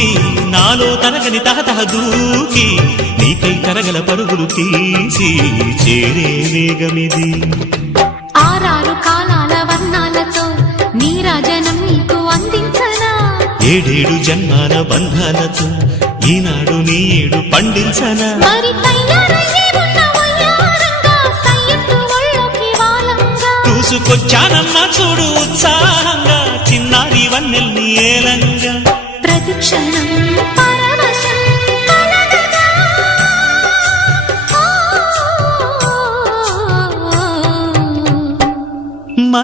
చూసి నాలో తరగని తహతహ దూకి నీకై తరగల పరుగులు తీసి చేరే వేగమిది. ఆరారు కాలాల వర్ణాలతో నీరాజనం నీకు అందించనా, ఏడేడు జన్మాల బంధాలతో ఈనాడు నీ ఏడు పండించనా. మరి తయారయ్యే ఉన్న వయ్యారంగా సయ్యత్తు ఒళ్ళోకి వాలంగా చూసుకొచ్చానమ్మా చూడు ఉత్సాహంగా చిన్నారి వన్నెల్ని ఏలంగా. ప్రతిక్షణం